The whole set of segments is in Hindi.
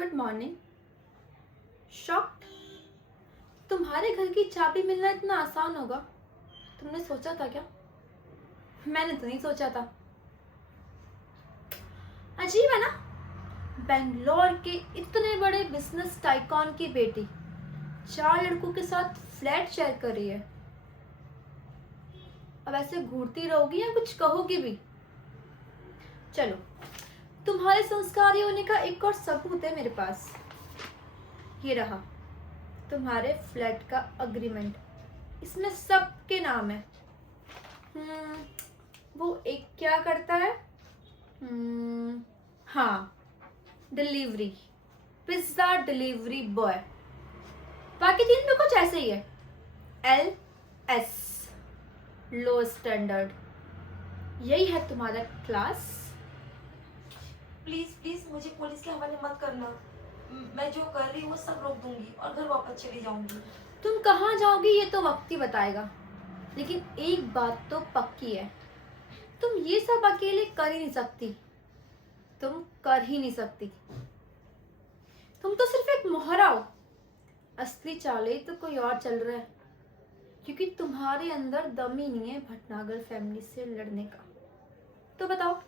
Good morning. शॉक्ड? तुम्हारे घर की चाबी मिलना इतना आसान होगा, तुमने सोचा था क्या? मैंने तो नहीं सोचा था। अजीब है ना, बेंगलोर के इतने बड़े बिजनेस टाइकॉन की बेटी 4 लड़कों के साथ फ्लैट शेयर कर रही है। अब ऐसे घूरती रहोगी या कुछ कहोगी भी? चलो, तुम्हारे संस्कारी होने का एक और सबूत है मेरे पास। ये रहा तुम्हारे फ्लैट का अग्रीमेंट। इसमें सबके नाम है। वो एक क्या करता है? हाँ, डिलीवरी, पिज्जा डिलीवरी बॉय। बाकी 3 में कुछ ऐसे ही है। LS, लो स्टैंडर्ड। यही है तुम्हारा क्लास। प्लीज प्लीज मुझे पुलिस के हवाले मत करना। मैं जो कर रही हूँ वो सब रोक दूंगी और घर वापस चली जाऊंगी। तुम कहाँ जाओगी ये तो वक्त ही बताएगा, लेकिन एक बात तो पक्की है, तुम ये सब अकेले कर ही नहीं सकती। तुम कर ही नहीं सकती। तुम तो सिर्फ एक मोहरा हो। असली चाले तो कोई और चल रहा है, क्योंकि तुम्हारे अंदर दम ही नहीं है भटनागर फैमिली से लड़ने का। तो बताओ,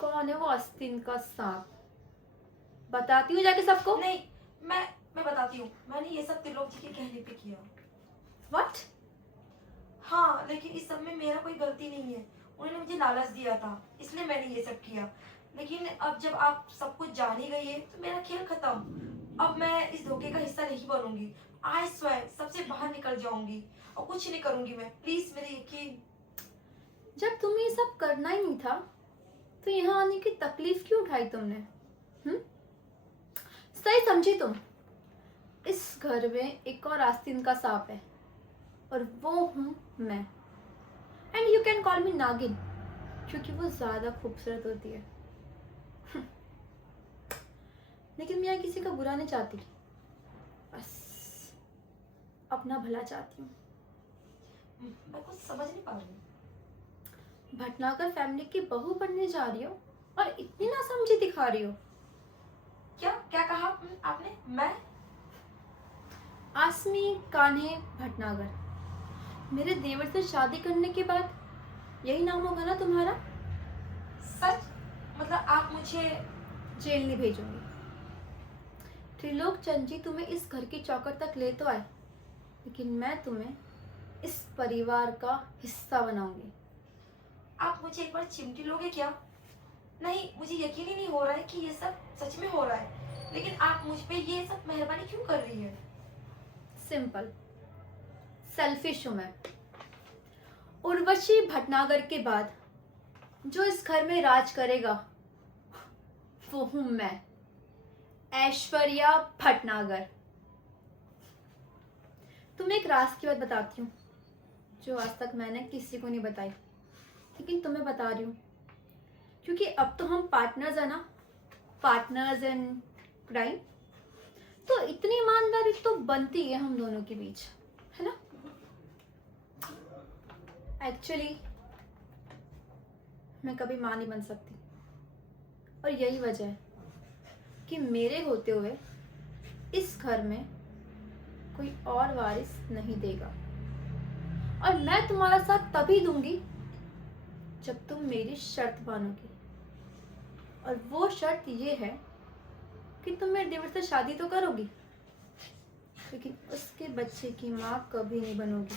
कौन है वो आस्तीन का सांप? बताती हूँ जाके सबको। नहीं, मैं बताती हूँ। मैंने ये सब त्रिलोक जी के कहने पे किया। व्हाट? हाँ, लेकिन इस सब में मेरा कोई गलती नहीं है। उन्होंने मुझे लालच दिया था, इसलिए मैंने ये सब किया। लेकिन अब जब आप सब कुछ जान ही गई है तो मेरा खेल खत्म। अब मैं इस धोखे का हिस्सा नहीं बनूंगी। आई स्वेयर, सबसे बाहर निकल जाऊंगी और कुछ नहीं करूंगी मैं। प्लीज मेरे यकीन। जब तुम्हें ये सब करना ही नहीं था तो यहाँ आने की तकलीफ क्यों उठाई तुमने? सही समझी तुम। इस घर में एक और आस्तीन का सांप है, और वो हूँ मैं। एंड यू कैन कॉल मी नागिन, क्योंकि वो ज्यादा खूबसूरत होती है। लेकिन मैं यहाँ किसी का बुरा नहीं चाहती, बस अपना भला चाहती हूँ। मैं कुछ समझ नहीं पा रही। भटनागर फैमिली की बहू बनने जा रही हो और इतनी नासमझी दिखा रही हो। क्या क्या कहा आपने? मैं? आसमी कान्हे भटनागर। मेरे देवर से शादी करने के बाद यही नाम होगा ना तुम्हारा? सच? मतलब आप मुझे जेल नहीं भेजूंगी। त्रिलोक चंद जी तुम्हें इस घर की चौखट तक ले तो आए, लेकिन मैं तुम्हें इस परिवार का हिस्सा बनाऊंगी। आप मुझे एक बार चिमटी लोगे क्या? नहीं, मुझे यकीन ही नहीं हो रहा है कि ये सब सच में हो रहा है। लेकिन आप मुझ पे ये सब मेहरबानी क्यों कर रही है? सिंपल, सेल्फिश हूं मैं। उर्वशी भटनागर के बाद जो इस घर में राज करेगा वो हूं मैं, ऐश्वर्या भटनागर। तुम्हें एक राज की बात बताती हूँ जो आज तक मैंने किसी को नहीं बताई, लेकिन तुम्हें बता रही हूँ क्योंकि अब तो हम पार्टनर्स है ना, पार्टनर्स इन क्राइम। तो इतनी ईमानदारी तो बनती है हम दोनों के बीच, है ना? एक्चुअली मैं कभी मां नहीं बन सकती, और यही वजह है कि मेरे होते हुए इस घर में कोई और वारिस नहीं देगा। और मैं तुम्हारा साथ तभी दूंगी जब तुम मेरी शर्त मानोगी, और वो शर्त ये है कि तुम मेरे देवर से शादी तो करोगी, लेकिन उसके बच्चे की माँ कभी नहीं बनोगी,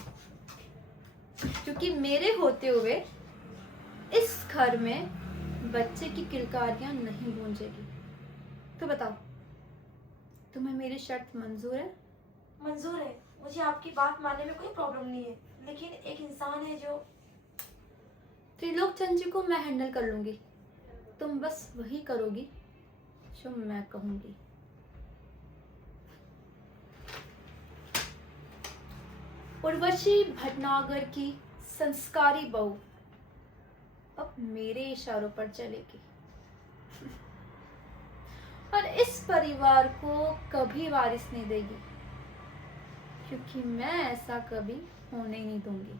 क्योंकि मेरे होते हुए इस घर में बच्चे की किलकारियां नहीं गूंजेगी। तो बताओ, तुम्हें मेरी शर्त मंजूर है? मंजूर है, मुझे आपकी बात मानने में कोई प्रॉब्लम नहीं है। लेकिन एक इंसान है जो त्रिलोक चंद जी को मैं हैंडल कर लूंगी, तुम बस वही करोगी जो मैं कहूंगी। उर्वशी भटनागर की संस्कारी बहू अब मेरे इशारों पर चलेगी, और इस परिवार को कभी वारिस नहीं देगी, क्योंकि मैं ऐसा कभी होने ही नहीं दूंगी।